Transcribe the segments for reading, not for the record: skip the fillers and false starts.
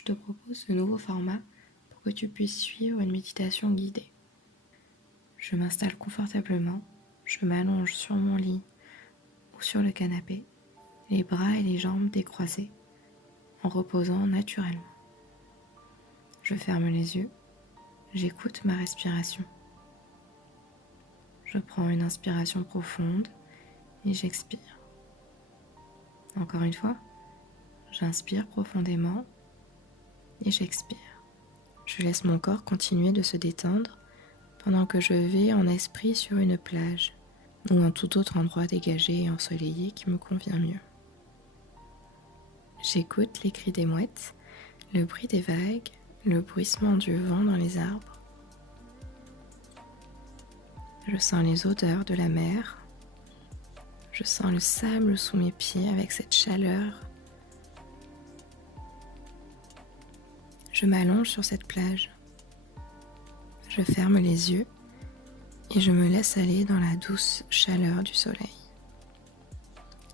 je te propose ce nouveau format pour que tu puisses suivre une méditation guidée. Je m'installe confortablement, je m'allonge sur mon lit ou sur le canapé, les bras et les jambes décroisés, en reposant naturellement. Je ferme les yeux, j'écoute ma respiration. Je prends une inspiration profonde et j'expire. Encore une fois, j'inspire profondément et j'expire. Je laisse mon corps continuer de se détendre pendant que je vais en esprit sur une plage ou un tout autre endroit dégagé et ensoleillé qui me convient mieux. J'écoute les cris des mouettes, le bruit des vagues, le bruissement du vent dans les arbres. Je sens les odeurs de la mer. Je sens le sable sous mes pieds avec cette chaleur. Je m'allonge sur cette plage. Je ferme les yeux et je me laisse aller dans la douce chaleur du soleil.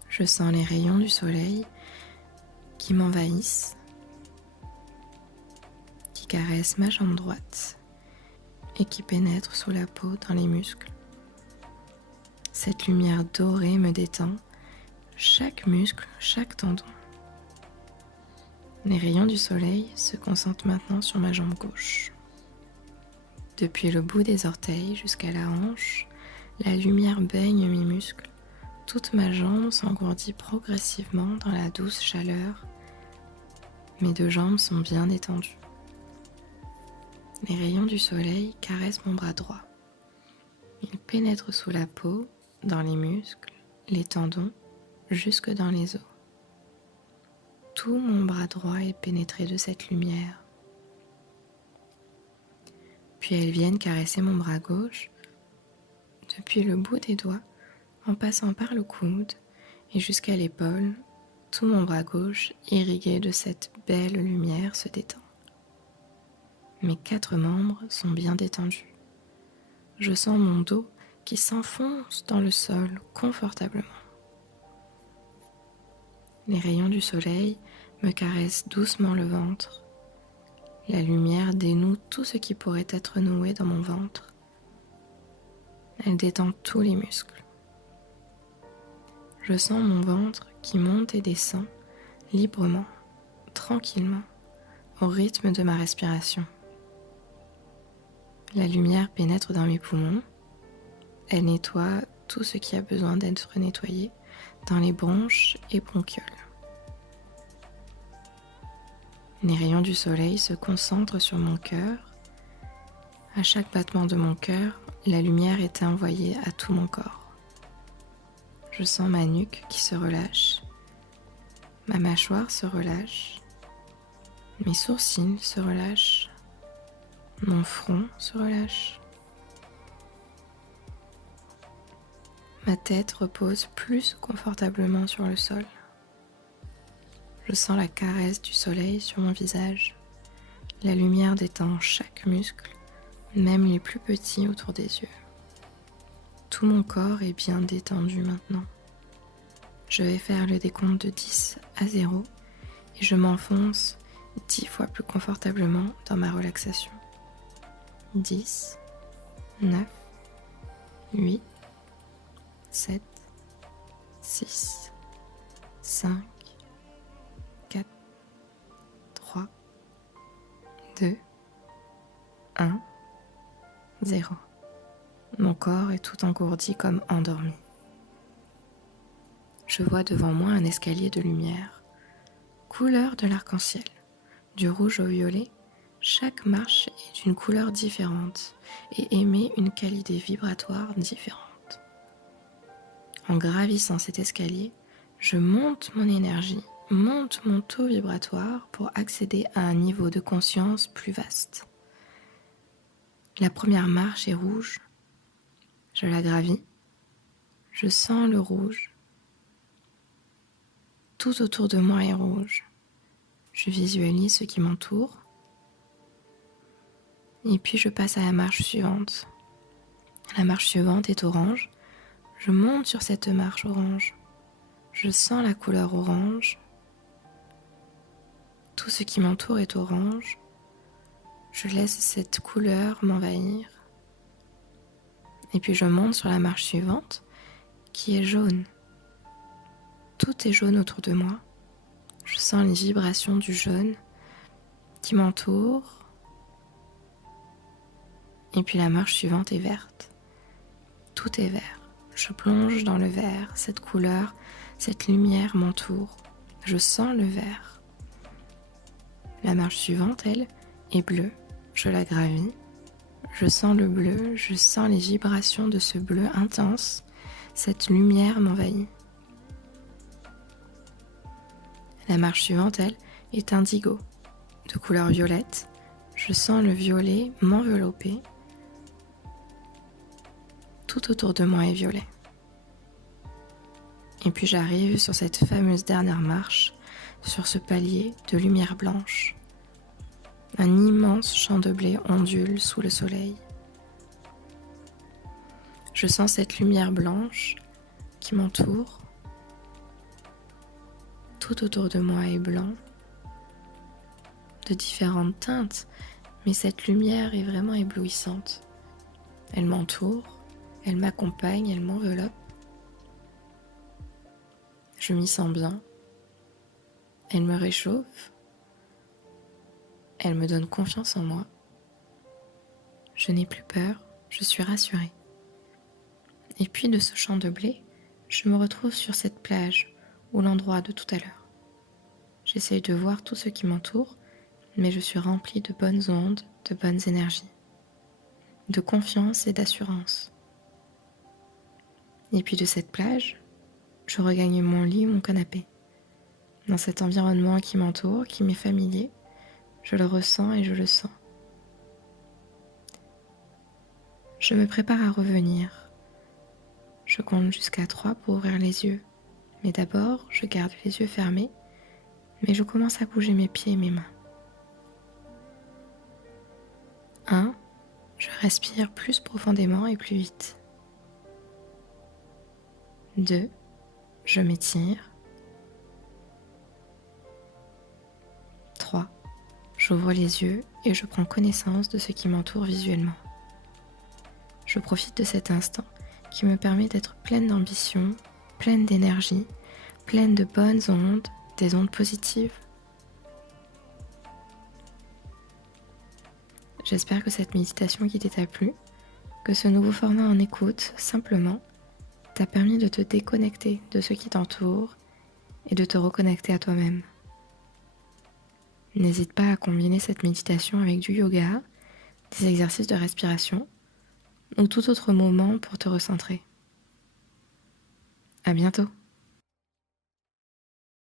Je sens les rayons du soleil qui m'envahissent, qui caressent ma jambe droite et qui pénètrent sous la peau dans les muscles. Cette lumière dorée me détend, chaque muscle, chaque tendon. Les rayons du soleil se concentrent maintenant sur ma jambe gauche. Depuis le bout des orteils jusqu'à la hanche, la lumière baigne mes muscles. Toute ma jambe s'engourdit progressivement dans la douce chaleur. Mes deux jambes sont bien détendues. Les rayons du soleil caressent mon bras droit. Ils pénètrent sous la peau, dans les muscles, les tendons, jusque dans les os. Tout mon bras droit est pénétré de cette lumière. Puis elles viennent caresser mon bras gauche, depuis le bout des doigts, en passant par le coude et jusqu'à l'épaule. Tout mon bras gauche, irrigué de cette belle lumière, se détend. Mes 4 membres sont bien détendus. Je sens mon dos qui s'enfonce dans le sol confortablement. Les rayons du soleil me caressent doucement le ventre. La lumière dénoue tout ce qui pourrait être noué dans mon ventre. Elle détend tous les muscles. Je sens mon ventre qui monte et descend librement, tranquillement, au rythme de ma respiration. La lumière pénètre dans mes poumons. Elle nettoie tout ce qui a besoin d'être nettoyé dans les bronches et bronchioles. Les rayons du soleil se concentrent sur mon cœur. À chaque battement de mon cœur, la lumière est envoyée à tout mon corps. Je sens ma nuque qui se relâche, ma mâchoire se relâche, mes sourcils se relâchent, mon front se relâche. Ma tête repose plus confortablement sur le sol. Je sens la caresse du soleil sur mon visage. La lumière détend chaque muscle, même les plus petits autour des yeux. Tout mon corps est bien détendu maintenant. Je vais faire le décompte de 10 à 0 et je m'enfonce 10 fois plus confortablement dans ma relaxation. 10, 9, 8, 7, 6, 5, 4, 3, 2, 1, 0. Mon corps est tout engourdi comme endormi. Je vois devant moi un escalier de lumière, couleur de l'arc-en-ciel, du rouge au violet. Chaque marche est d'une couleur différente et émet une qualité vibratoire différente. En gravissant cet escalier, je monte mon énergie, monte mon taux vibratoire pour accéder à un niveau de conscience plus vaste. La première marche est rouge. Je la gravis. Je sens le rouge. Tout autour de moi est rouge. Je visualise ce qui m'entoure. Et puis je passe à la marche suivante. La marche suivante est orange. Je monte sur cette marche orange. Je sens la couleur orange. Tout ce qui m'entoure est orange. Je laisse cette couleur m'envahir. Et puis je monte sur la marche suivante, qui est jaune. Tout est jaune autour de moi. Je sens les vibrations du jaune qui m'entoure. Et puis la marche suivante est verte. Tout est vert. Je plonge dans le vert. Cette couleur, cette lumière m'entoure. Je sens le vert. La marche suivante, elle, est bleue. Je la gravis. Je sens le bleu. Je sens les vibrations de ce bleu intense. Cette lumière m'envahit. La marche suivante, elle, est indigo, de couleur violette. Je sens le violet m'envelopper. Tout autour de moi est violet. Et puis j'arrive sur cette fameuse dernière marche, sur ce palier de lumière blanche. Un immense champ de blé ondule sous le soleil. Je sens cette lumière blanche qui m'entoure. Tout autour de moi est blanc, de différentes teintes, mais cette lumière est vraiment éblouissante. Elle m'entoure, elle m'accompagne, elle m'enveloppe. Je m'y sens bien. Elle me réchauffe. Elle me donne confiance en moi. Je n'ai plus peur, je suis rassurée. Et puis de ce champ de blé, je me retrouve sur cette plage, ou l'endroit de tout à l'heure. J'essaye de voir tout ce qui m'entoure, mais je suis remplie de bonnes ondes, de bonnes énergies, de confiance et d'assurance. Et puis de cette plage, je regagne mon lit ou mon canapé. Dans cet environnement qui m'entoure, qui m'est familier, je le ressens et je le sens. Je me prépare à revenir. Je compte jusqu'à 3 pour ouvrir les yeux. Mais d'abord, je garde les yeux fermés, mais je commence à bouger mes pieds et mes mains. 1. Je respire plus profondément et plus vite. 2. Je m'étire. 3. J'ouvre les yeux et je prends connaissance de ce qui m'entoure visuellement. Je profite de cet instant qui me permet d'être pleine d'ambition, pleine d'énergie, pleine de bonnes ondes, des ondes positives. J'espère que cette méditation qui t'a plu, que ce nouveau format en écoute, simplement, t'a permis de te déconnecter de ce qui t'entoure et de te reconnecter à toi-même. N'hésite pas à combiner cette méditation avec du yoga, des exercices de respiration ou tout autre moment pour te recentrer. À bientôt!